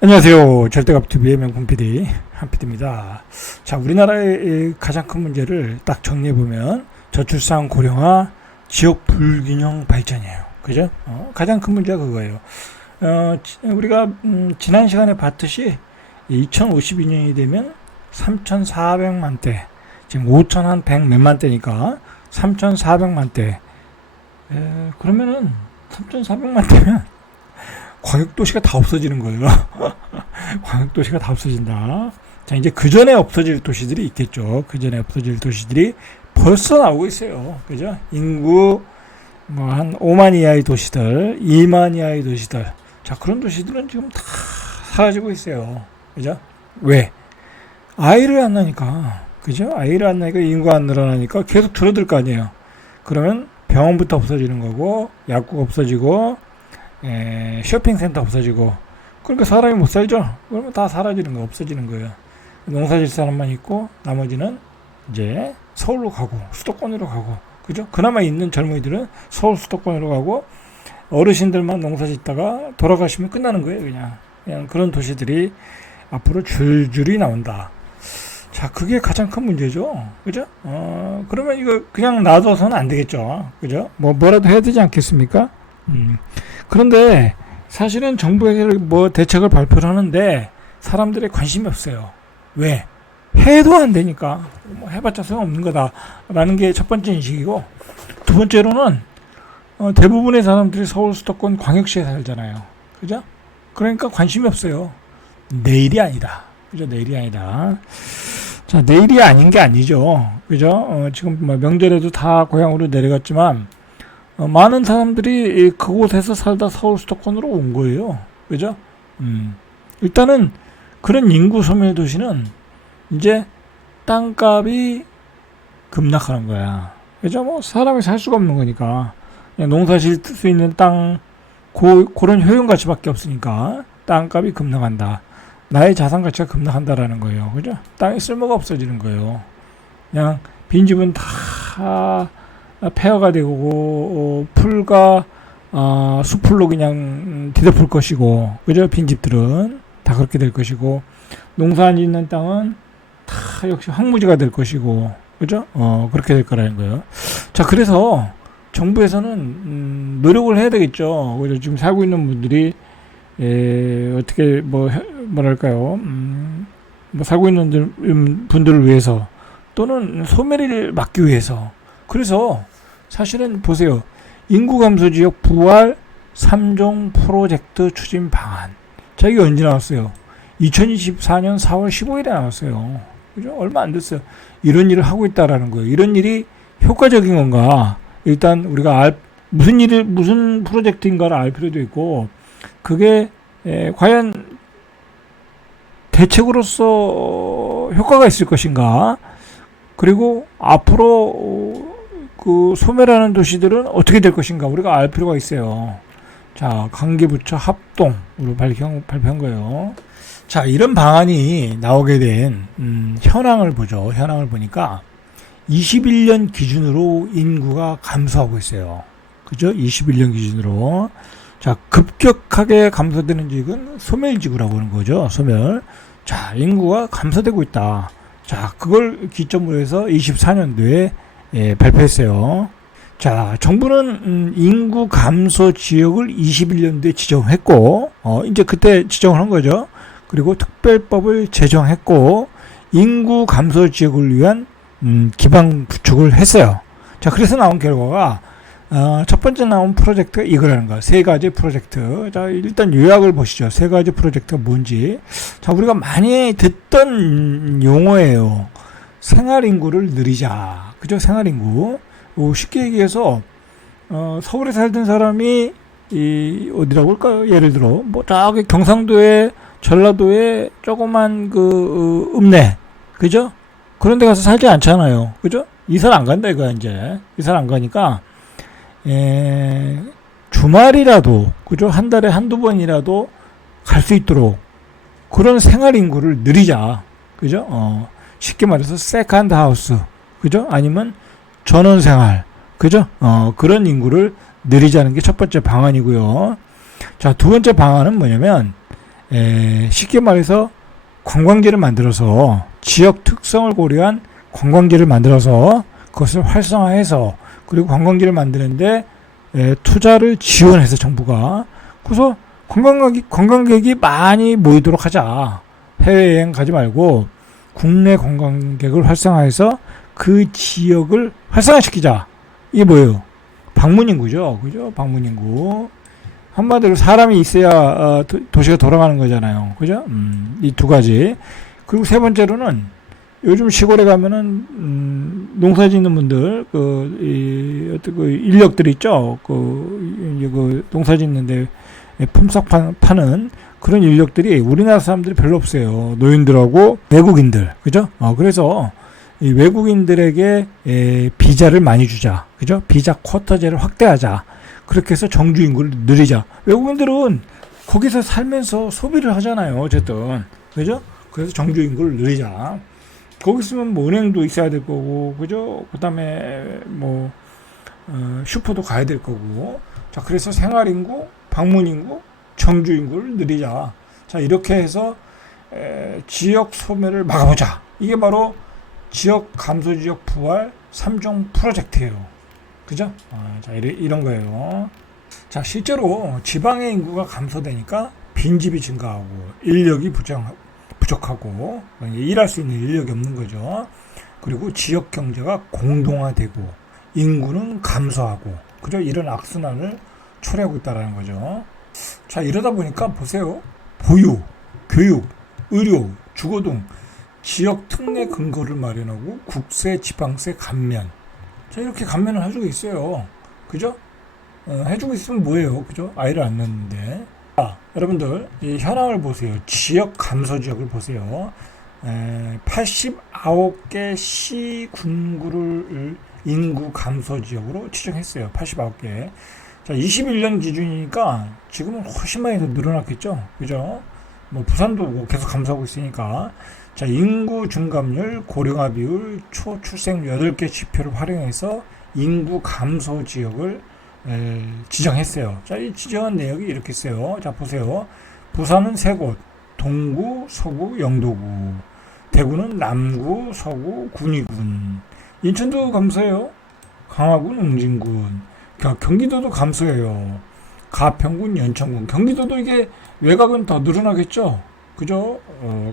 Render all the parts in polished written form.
안녕하세요. 절대값TV의 명품 PD 한PD입니다. 자, 우리나라의 가장 큰 문제를 딱 정리해보면 저출산 고령화 지역 불균형 발전이에요. 그죠? 가장 큰 문제가 그거예요. 우리가 지난 시간에 봤듯이 2052년이 되면 3,400만 대, 지금 5,100 몇만 대니까 3,400만 대. 그러면은 3,400만 대면 광역도시가 다 없어지는 거예요. 광역도시가 다 없어진다. 자, 이제 그 전에 없어질 도시들이 있겠죠. 그 전에 없어질 도시들이 벌써 나오고 있어요. 그죠? 인구 한 5만 이하의 도시들, 2만 이하의 도시들. 자, 그런 도시들은 지금 다 사라지고 있어요. 그죠? 왜? 아이를 안 낳으니까. 그죠? 아이를 안 낳으니까 인구가 안 늘어나니까 계속 줄어들 거 아니에요. 그러면 병원부터 없어지는 거고, 약국 없어지고, 쇼핑센터 없어지고, 그러니까 사람이 못 살죠. 그러면 다 사라지는 거, 없어지는 거예요. 농사질 사람만 있고 나머지는 이제 서울로 가고 수도권으로 가고, 그죠? 그나마 있는 젊은이들은 서울 수도권으로 가고, 어르신들만 농사짓다가 돌아가시면 끝나는 거예요. 그냥 그런 도시들이 앞으로 줄줄이 나온다. 자, 그게 가장 큰 문제죠. 그죠? 그러면 이거 그냥 놔둬서는 안 되겠죠. 그죠? 뭐라도 해야 되지 않겠습니까? 그런데 사실은 정부에서 대책을 발표를 하는데 사람들의 관심이 없어요. 왜? 해도 안 되니까. 해봤자 소용없는 거다라는 게 첫 번째 인식이고, 두 번째로는 대부분의 사람들이 서울 수도권 광역시에 살잖아요. 그죠? 그러니까 관심이 없어요. 내일이 아니다. 그죠? 내일이 아니다. 자, 내일이 아닌 게 아니죠. 그죠? 지금 명절에도 다 고향으로 내려갔지만 많은 사람들이 그곳에서 살다 서울 수도권으로 온 거예요. 그죠? 일단은 그런 인구 소멸 도시는 이제 땅값이 급락하는 거야. 그죠? 사람이 살 수가 없는 거니까. 그냥 농사 질 수 있는 땅, 그런 효용 가치밖에 없으니까 땅값이 급락한다. 나의 자산 가치가 급락한다라는 거예요. 그죠? 땅에 쓸모가 없어지는 거예요. 그냥 빈집은 다 폐허가 되고, 풀과 수풀로 그냥 뒤덮을 것이고, 그죠? 빈집들은 다 그렇게 될 것이고, 농사 안 짓는 땅은 다 역시 황무지가 될 것이고, 그죠? 그렇게 될 거라는 거예요. 자, 그래서 정부에서는 노력을 해야 되겠죠. 그죠? 지금 살고 있는 분들이 어떻게 뭐랄까요? 살고 있는 분들을 위해서, 또는 소멸을 막기 위해서. 그래서 사실은 보세요. 인구 감소 지역 부활 3종 프로젝트 추진 방안. 자, 이게 언제 나왔어요? 2024년 4월 15일에 나왔어요. 그죠? 얼마 안 됐어요. 이런 일을 하고 있다라는 거예요. 이런 일이 효과적인 건가? 일단 우리가 무슨 프로젝트인가를 알 필요도 있고, 그게 과연 대책으로서 효과가 있을 것인가? 그리고 앞으로 그 소멸하는 도시들은 어떻게 될 것인가 우리가 알 필요가 있어요. 자, 관계부처 합동으로 발표한 거예요. 자, 이런 방안이 나오게 된 현황을 보죠. 현황을 보니까 21년 기준으로 인구가 감소하고 있어요. 그죠? 21년 기준으로. 자, 급격하게 감소되는 지역은 소멸지구라고 하는 거죠. 소멸. 자, 인구가 감소되고 있다. 자, 그걸 기점으로 해서 24년도에 발표했어요. 자, 정부는 인구 감소 지역을 21년도에 지정했고, 이제 그때 지정을 한 거죠. 그리고 특별법을 제정했고, 인구 감소 지역을 위한 기반 구축을 했어요. 자, 그래서 나온 결과가 첫 번째 나온 프로젝트가 이거라는 거야. 세 가지 프로젝트. 자, 일단 요약을 보시죠. 세 가지 프로젝트가 뭔지. 자, 우리가 많이 듣던 용어예요. 생활인구를 늘리자. 그죠? 생활인구. 쉽게 얘기해서, 서울에 살던 사람이, 어디라고 할까요? 예를 들어, 저기 경상도에, 전라도에 조그만 읍내. 그죠? 그런 데 가서 살지 않잖아요. 그죠? 이사를 안 간다, 이거야, 이제. 이사를 안 가니까, 주말이라도, 그죠? 한 달에 한두 번이라도 갈 수 있도록 그런 생활 인구를 늘리자. 그죠? 쉽게 말해서 세컨드 하우스. 그죠? 아니면 전원 생활. 그죠? 그런 인구를 늘리자는 게 첫 번째 방안이고요. 자, 두 번째 방안은 뭐냐면, 쉽게 말해서 관광지를 만들어서 지역 특성을 고려한 관광지를 만들어서 그것을 활성화해서 그리고 관광지를 만드는데 투자를 지원해서 정부가 그래서 관광객이 많이 모이도록 하자. 해외여행 가지 말고 국내 관광객을 활성화해서 그 지역을 활성화시키자. 이게 뭐예요? 방문인구죠. 그죠? 방문인구. 한마디로 사람이 있어야 도시가 돌아가는 거잖아요. 그죠? 이 두 가지. 그리고 세 번째로는 요즘 시골에 가면은 농사 짓는 분들 어떤 인력들 있죠. 농사 짓는데 품삯 파는 그런 인력들이 우리나라 사람들이 별로 없어요. 노인들하고 외국인들. 그죠? 그래서 이 외국인들에게 비자를 많이 주자. 그죠? 비자 쿼터제를 확대하자. 그렇게 해서 정주 인구를 늘리자. 외국인들은 거기서 살면서 소비를 하잖아요. 어쨌든. 그죠? 그래서 정주 인구를 늘리자. 거기 있으면 뭐 은행도 있어야 될 거고, 그죠? 그 다음에 슈퍼도 가야 될 거고. 자, 그래서 생활인구, 방문인구, 정주인구를 늘리자. 자, 이렇게 해서 지역 소멸을 막아보자. 이게 바로 지역 감소지역 부활 3종 프로젝트예요. 그죠? 자, 이런 거예요. 자, 실제로 지방의 인구가 감소되니까 빈집이 증가하고 인력이 부족하고 일할 수 있는 인력이 없는 거죠. 그리고 지역 경제가 공동화되고 인구는 감소하고 그죠? 이런 악순환을 초래하고 있다는 거죠. 자, 이러다 보니까 보세요. 보육, 교육, 의료, 주거 등 지역 특례 근거를 마련하고 국세, 지방세 감면. 자, 이렇게 감면을 해주고 있어요. 그죠? 해주고 있으면 뭐예요? 그죠? 아이를 안 낳는데. 자, 여러분들, 이 현황을 보세요. 지역 감소 지역을 보세요. 89개 시, 군구를 인구 감소 지역으로 지정했어요. 89개. 자, 21년 기준이니까 지금은 훨씬 많이 더 늘어났겠죠? 그죠? 뭐, 부산도 계속 감소하고 있으니까. 자, 인구 증감률, 고령화 비율, 초출생률 8개 지표를 활용해서 인구 감소 지역을 지정했어요. 자, 이 지정한 내역이 이렇게 있어요. 자, 보세요. 부산은 3곳, 동구, 서구, 영도구. 대구는 남구, 서구, 군위군. 인천도 감소해요. 강화군, 웅진군. 경기도도 감소해요. 가평군, 연천군. 경기도도 이게 외곽은 더 늘어나겠죠. 그죠?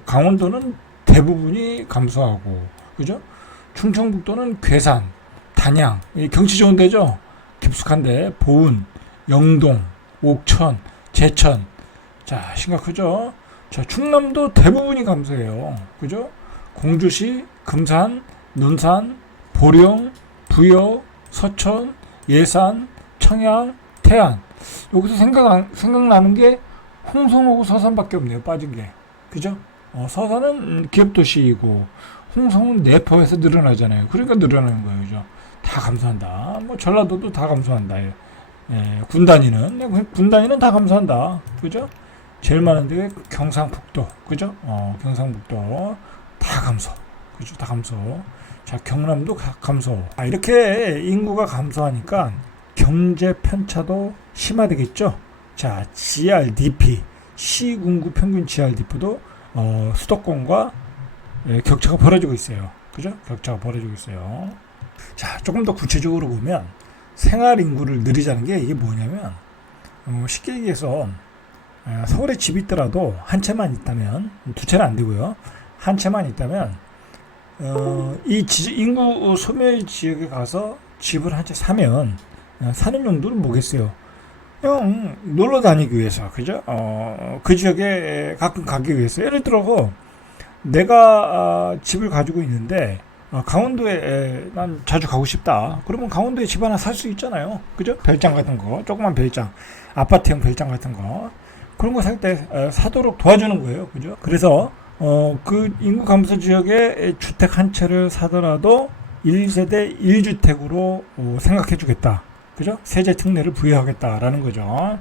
강원도는 대부분이 감소하고, 그죠? 충청북도는 괴산, 단양, 경치 좋은 데죠? 깊숙한데, 보은, 영동, 옥천, 제천. 자, 심각하죠? 자, 충남도 대부분이 감소해요. 그죠? 공주시, 금산, 논산, 보령, 부여, 서천, 예산, 청양, 태안. 여기서 생각나는 게 홍성하고 서산밖에 없네요. 빠진 게. 그죠? 서산은 기업도시이고 홍성은 내포에서 늘어나잖아요. 그러니까 늘어나는 거예요. 그죠? 다 감소한다. 뭐 전라도도 다 감소한다. 군 단위는 다 감소한다. 그죠? 제일 많은 데 경상북도. 그죠? 경상북도 다 감소. 그죠? 다 감소. 자, 경남도 감소. 이렇게 인구가 감소하니까 경제 편차도 심화되겠죠. 자, GRDP, 시군구 평균 GRDP도 수도권과 격차가 벌어지고 있어요. 그죠? 격차가 벌어지고 있어요. 자, 조금 더 구체적으로 보면 생활 인구를 늘리자는 게 이게 뭐냐면 쉽게 얘기해서 서울에 집이 있더라도 한 채만 있다면, 두 채는 안 되고요. 한 채만 있다면 이 인구 소멸 지역에 가서 집을 한 채 사면 사는 용도는 뭐겠어요? 그냥 놀러 다니기 위해서, 그죠? 그 지역에 가끔 가기 위해서. 예를 들어 내가 집을 가지고 있는데 강원도에 난 자주 가고 싶다. 그러면 강원도에 집 하나 살 수 있잖아요. 그죠? 별장 같은 거, 조그만 별장, 아파트형 별장 같은 거, 그런 거 살 때 사도록 도와주는 거예요. 그죠? 그래서 그 인구 감소 지역에 주택 한 채를 사더라도 1세대 1주택으로 생각해 주겠다. 그죠? 세제 특례를 부여하겠다라는 거죠.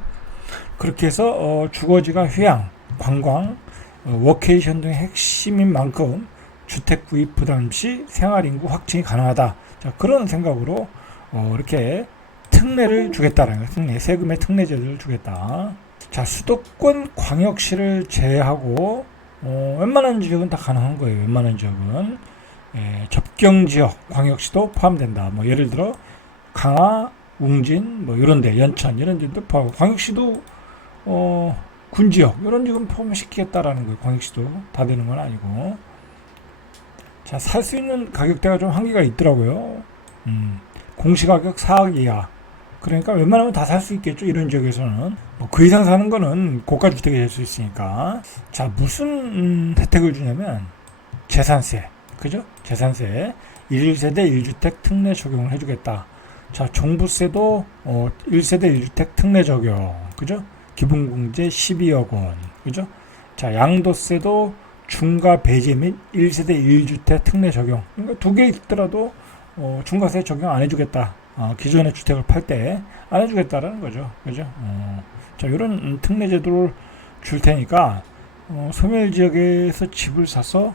그렇게 해서 주거지가 휴양, 관광, 워케이션 등의 핵심인 만큼 주택 구입 부담 시 생활인구 확충이 가능하다. 자, 그런 생각으로 이렇게 특례를 주겠다라는 거예요. 세금의 특례제를 주겠다. 자, 수도권 광역시를 제외하고 웬만한 지역은 다 가능한 거예요. 웬만한 지역은 접경 지역 광역시도 포함된다. 뭐 예를 들어 강화, 웅진, 뭐 이런데 연천 이런 데도 포함. 광역시도 군지역 이런 지역은 포함시키겠다라는 거예요. 광역시도 다 되는 건 아니고. 자, 살 수 있는 가격대가 좀 한계가 있더라고요. 공시가격 4억 이하. 그러니까 웬만하면 다 살 수 있겠죠. 이런 지역에서는. 뭐 그 이상 사는 거는 고가주택이 될 수 있으니까. 자, 무슨 혜택을 주냐면 재산세. 그죠? 재산세. 1세대 1주택 특례 적용을 해주겠다. 자, 종부세도 1세대 1주택 특례 적용. 그죠? 기본공제 12억 원. 그죠? 자, 양도세도 중과 배제 및 1세대 1주택 특례 적용. 그러니까 두 개 있더라도 중과세 적용 안 해주겠다. 기존의 주택을 팔 때 안 해주겠다라는 거죠. 그죠? 자, 이런 특례 제도를 줄 테니까 소멸 지역에서 집을 사서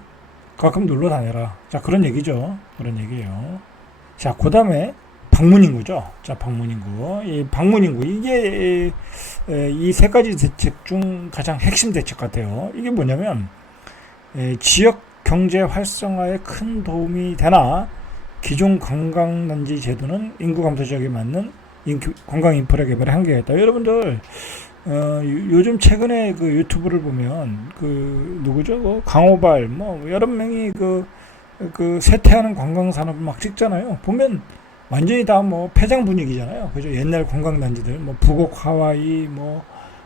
가끔 놀러 다녀라. 자, 그런 얘기죠. 그런 얘기예요. 자, 그 다음에 방문인구죠. 자, 방문인구. 이 방문인구 이게 이 세 가지 대책 중 가장 핵심 대책 같아요. 이게 뭐냐면 지역 경제 활성화에 큰 도움이 되나 기존 관광단지 제도는 인구 감소 지역에 맞는 관광 인프라 개발에 한계가 있다. 여러분들 요즘 최근에 그 유튜브를 보면 그 누구죠? 강호발 뭐 여러 명이 그 쇠퇴하는 관광 산업을 막 찍잖아요. 보면 완전히 다 뭐 폐장 분위기잖아요. 그죠? 옛날 관광단지들 뭐 부곡 하와이 뭐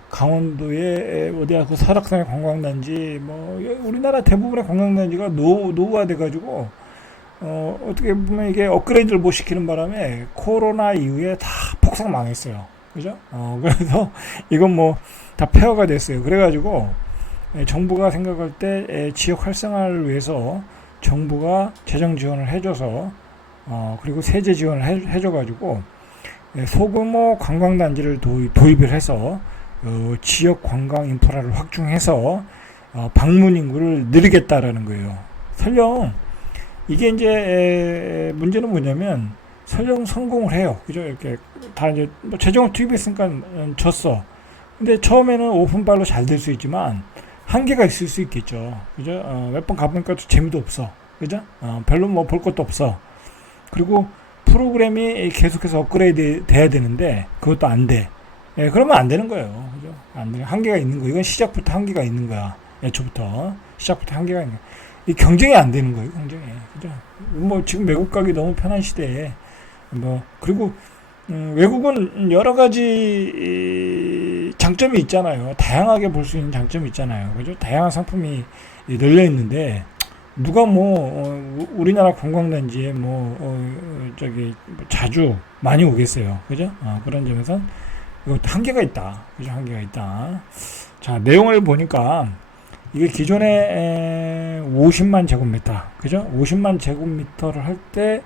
강원도에 어디야 그 설악산의 관광단지 뭐 우리나라 대부분의 관광단지가 노후화돼 가지고 어떻게 보면 이게 업그레이드를 못 시키는 바람에 코로나 이후에 다 폭삭 망했어요. 그죠? 그래서 이건 뭐 다 폐허가 됐어요. 그래가지고 정부가 생각할 때 지역 활성화를 위해서 정부가 재정 지원을 해줘서 그리고 세제 지원을 해줘가지고 소규모 관광단지를 도입을 해서 지역 관광 인프라를 확충해서 방문 인구를 늘리겠다라는 거예요. 설령 이게 이제 문제는 뭐냐면 설령 성공을 해요. 그죠? 이렇게 다 이제 뭐 재정을 투입했으니까 졌어. 근데 처음에는 오픈발로 잘 될 수 있지만 한계가 있을 수 있겠죠. 그죠? 몇 번 가보니까 재미도 없어. 그죠? 별로 뭐 볼 것도 없어. 그리고 프로그램이 계속해서 업그레이드 돼야 되는데 그것도 안 돼. 그러면 안 되는 거예요. 그죠? 안 돼. 한계가 있는 거. 이건 시작부터 한계가 있는 거야. 애초부터 시작부터 한계가 있는 거야. 이 경쟁이 안 되는 거예요. 경쟁이. 그죠? 뭐 지금 외국 가기 너무 편한 시대에 뭐 그리고 외국은 여러 가지 장점이 있잖아요. 다양하게 볼 수 있는 장점이 있잖아요. 그죠? 다양한 상품이 널려 있는데 누가 뭐 우리나라 관광단지에 저기 자주 많이 오겠어요. 그죠? 그런 점에서 이거 한계가 있다. 그죠? 한계가 있다. 자, 내용을 보니까 이게 기존에 50만 제곱미터, 그죠? 50만 제곱미터를 할 때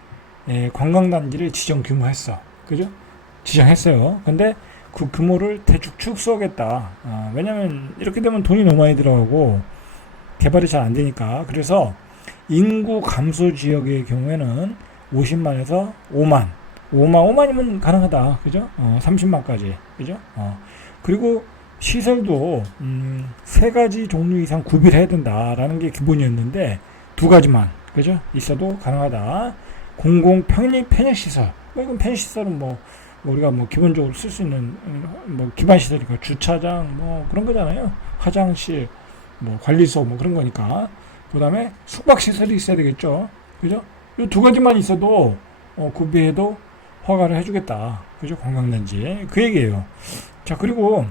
관광단지를 지정 규모했어. 그죠? 지정했어요. 근데 그 규모를 대충 축소하겠다. 왜냐면 이렇게 되면 돈이 너무 많이 들어가고 개발이 잘 안 되니까. 그래서 인구 감소 지역의 경우에는 50만에서 5만이면 가능하다. 그죠? 30만까지. 그죠? 그리고 시설도 세 가지 종류 이상 구비해야 된다라는 게 기본이었는데 두 가지만 그죠? 있어도 가능하다. 공공 편의 시설. 이건 편의 시설은 뭐 우리가 뭐 기본적으로 쓸 수 있는 뭐 기반 시설이니까 주차장 뭐 그런 거잖아요. 화장실, 뭐 관리소 뭐 그런 거니까. 그다음에 숙박 시설이 있어야 되겠죠. 그죠? 이 두 가지만 있어도 구비해도 허가를 해주겠다. 그죠? 관광단지 그 얘기예요. 자, 그리고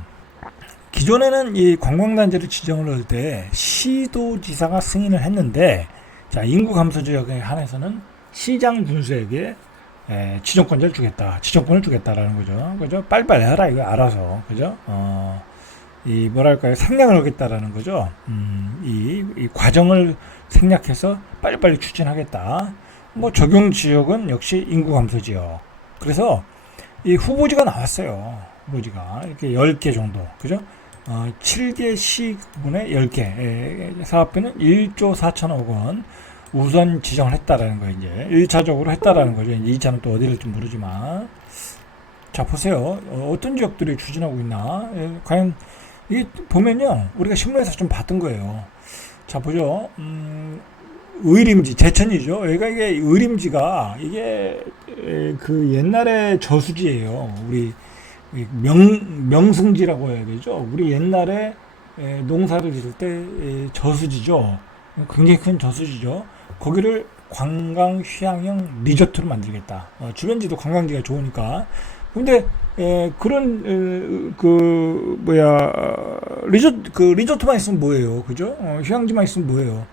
기존에는 이 관광단지를 지정을 할 때 시도지사가 승인을 했는데, 자, 인구 감소 지역에 한해서는 시장 군수에게 지정권을 주겠다라는 거죠. 그죠? 빨리빨리 하라 이거 알아서. 그죠? 이 뭐랄까요? 생략을 하겠다라는 거죠. 이 과정을 생략해서 빨리빨리 추진하겠다. 뭐 적용 지역은 역시 인구 감소 지역. 그래서 이 후보지가 나왔어요. 후보지가 이렇게 10개 정도. 그죠? 7개 시군에 10개 사업비는 1조 4천억 원 우선 지정을 했다라는 거예요. 이제 1차적으로 했다라는 거죠. 이제 2차는 또 어디를 좀 모르지만. 자, 보세요. 어떤 지역들이 추진하고 있나? 과연 이게 보면요, 우리가 신문에서 좀 봤던 거예요. 자, 보죠. 의림지, 제천이죠. 그러니까 이게 의림지가 이게 그 옛날에 저수지예요. 우리 명승지라고 해야 되죠. 우리 옛날에 농사를 지을 때 저수지죠. 굉장히 큰 저수지죠. 거기를 관광 휴양형 리조트로 만들겠다. 주변지도 관광지가 좋으니까. 근데 그런 그 뭐야 리조트만 있으면 뭐예요, 그죠? 휴양지만 있으면 뭐예요?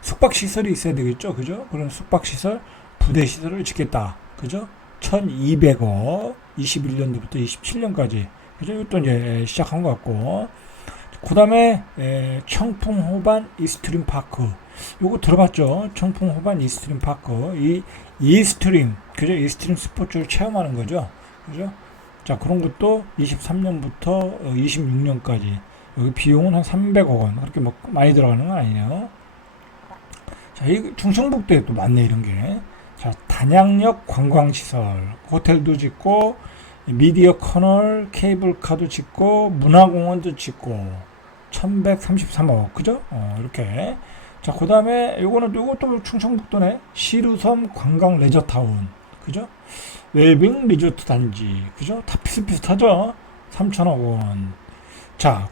숙박 시설이 있어야 되겠죠, 그죠? 그런 숙박 시설, 부대 시설을 짓겠다, 그죠? 1,200억, 21년도부터 27년까지, 그죠? 이것도 이제 시작한 것 같고, 그 다음에 청풍호반 이스트림 파크, 요거 들어봤죠? 청풍호반 이스트림 파크, 이 이스트림, 그죠? 이스트림 스포츠를 체험하는 거죠, 그죠? 자, 그런 것도 23년부터 26년까지 여기 비용은 한 300억 원, 그렇게 뭐 많이 들어가는 건 아니에요. 자, 이 충청북도에 또 많네, 이런 게. 자, 단양역 관광시설, 호텔도 짓고, 미디어 커널, 케이블카도 짓고, 문화공원도 짓고, 1133억, 그죠? 이렇게. 자, 그 다음에 요것도 충청북도네. 시루섬 관광 레저타운, 그죠? 웰빙 리조트 단지, 그죠? 다 비슷비슷하죠? 3천억 원. 자,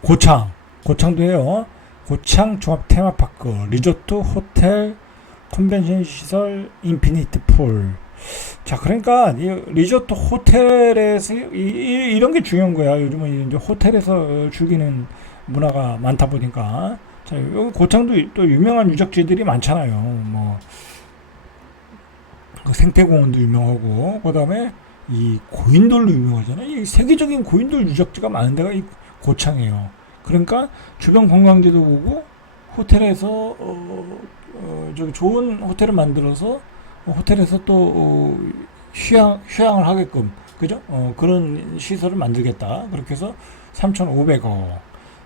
고창도 해요. 고창 종합 테마파크, 리조트, 호텔, 컨벤션 시설, 인피니트 풀. 자, 그러니까 이 리조트 호텔에서 이런 게 중요한 거야. 요즘은 이제 호텔에서 즐기는 문화가 많다 보니까. 자, 여기 고창도 또 유명한 유적지들이 많잖아요. 뭐 그 생태공원도 유명하고, 그 다음에 이 고인돌도 유명하잖아요. 이 세계적인 고인돌 유적지가 많은 데가 이 고창이에요. 그러니까 주변 관광지도 보고 호텔에서 저기 좋은 호텔을 만들어서 호텔에서 또 휴양을 하게끔, 그죠? 그런 시설을 만들겠다. 그렇게 해서 3,500억.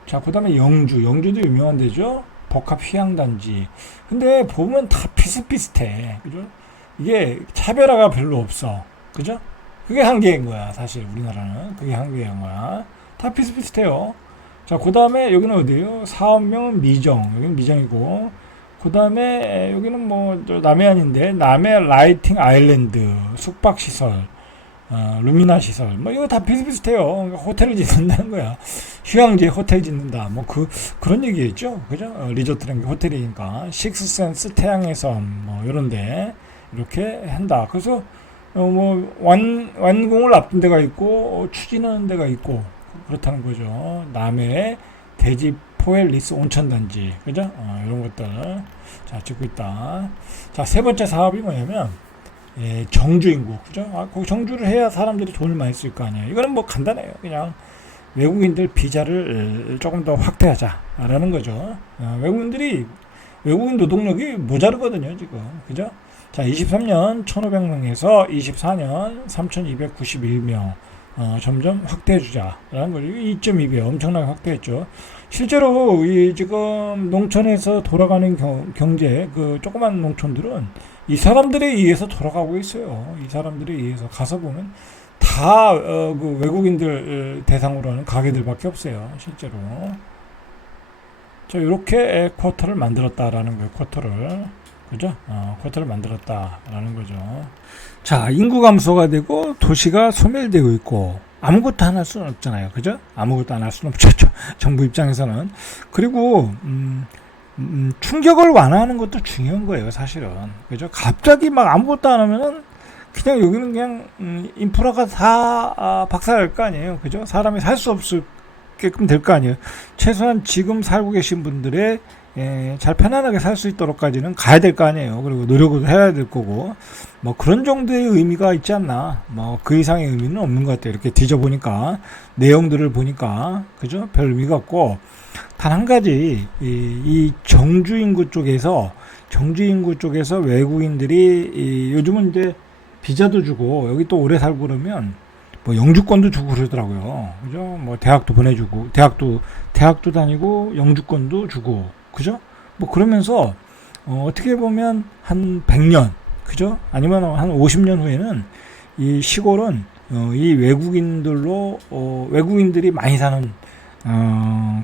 자, 그다음에 영주도 유명한 데죠. 복합 휴양단지. 근데 보면 다 비슷비슷해, 그죠? 이게 차별화가 별로 없어, 그죠? 그게 한계인 거야, 사실 우리나라는. 그게 한계인 거야. 다 비슷비슷해요. 자, 그 다음에 여기는 어디예요? 사업명은 미정. 여기는 미정이고, 그 다음에 여기는 뭐 남해안인데, 남해 라이팅 아일랜드 숙박시설, 루미나 시설, 뭐 이거 다 비슷비슷해요. 그러니까 호텔을 짓는다는 거야. 휴양지에 호텔 짓는다. 뭐 그런 얘기겠죠, 그죠? 리조트라는 게 호텔이니까. 식스센스 태양의 섬, 뭐 이런데 이렇게 한다. 그래서 뭐 완공을 앞둔 데가 있고 추진하는 데가 있고 그렇다는 거죠. 남해 대지 포엘리스 온천단지, 그죠? 이런 것들 자 짓고 있다. 자, 세 번째 사업이 뭐냐면 정주 인구, 그죠? 거기 정주를 해야 사람들이 돈을 많이 쓸 거 아니에요. 이거는 뭐 간단해요. 그냥 외국인들 비자를 조금 더 확대하자라는 거죠. 외국인 노동력이 모자르거든요, 지금, 그죠? 자, 23년 1,500명에서 24년 3,291명 점점 확대해주자라는 거죠. 2.2배 엄청나게 확대했죠. 실제로 이 지금 농촌에서 돌아가는 경제, 그 조그만 농촌들은 이 사람들에 의해서 돌아가고 있어요. 이 사람들에 의해서 가서 보면 다 그 외국인들 대상으로 하는 가게들밖에 없어요, 실제로. 자, 이렇게 쿼터를 만들었다라는 거예요. 쿼터를. 그죠? 쿼터를 만들었다라는 거죠. 자, 인구 감소가 되고 도시가 소멸되고 있고 아무것도 안 할 수는 없잖아요. 그죠? 아무것도 안 할 수는 없죠. 정부 입장에서는. 그리고 충격을 완화하는 것도 중요한 거예요, 사실은. 그죠? 갑자기 막 아무것도 안 하면은 그냥 여기는 그냥 인프라가 다 박살날 거 아니에요. 그죠? 사람이 살 수 없게끔 될 거 아니에요. 최소한 지금 살고 계신 분들의 잘 편안하게 살 수 있도록까지는 가야 될 거 아니에요. 그리고 노력을 해야 될 거고, 뭐 그런 정도의 의미가 있지 않나. 뭐 그 이상의 의미는 없는 것 같아요. 이렇게 뒤져보니까 내용들을 보니까, 그죠? 별 의미가 없고, 단 한 가지 이 정주 인구 쪽에서 외국인들이 요즘은 이제 비자도 주고 여기 또 오래 살고 그러면 뭐 영주권도 주고 그러더라고요. 그죠? 뭐 대학도 보내주고 대학도 다니고 영주권도 주고, 그죠? 뭐 그러면서 어떻게 보면 한 100년, 그죠? 아니면 한 50년 후에는 이 시골은 이 외국인들이 많이 사는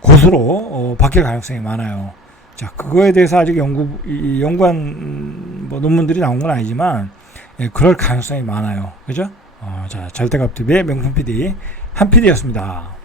고수로 바뀔 가능성이 많아요. 자, 그거에 대해서 아직 연구한 논문들이 나온 건 아니지만 그럴 가능성이 많아요. 그죠? 자, 절대값TV의 명품 PD 한 PD였습니다.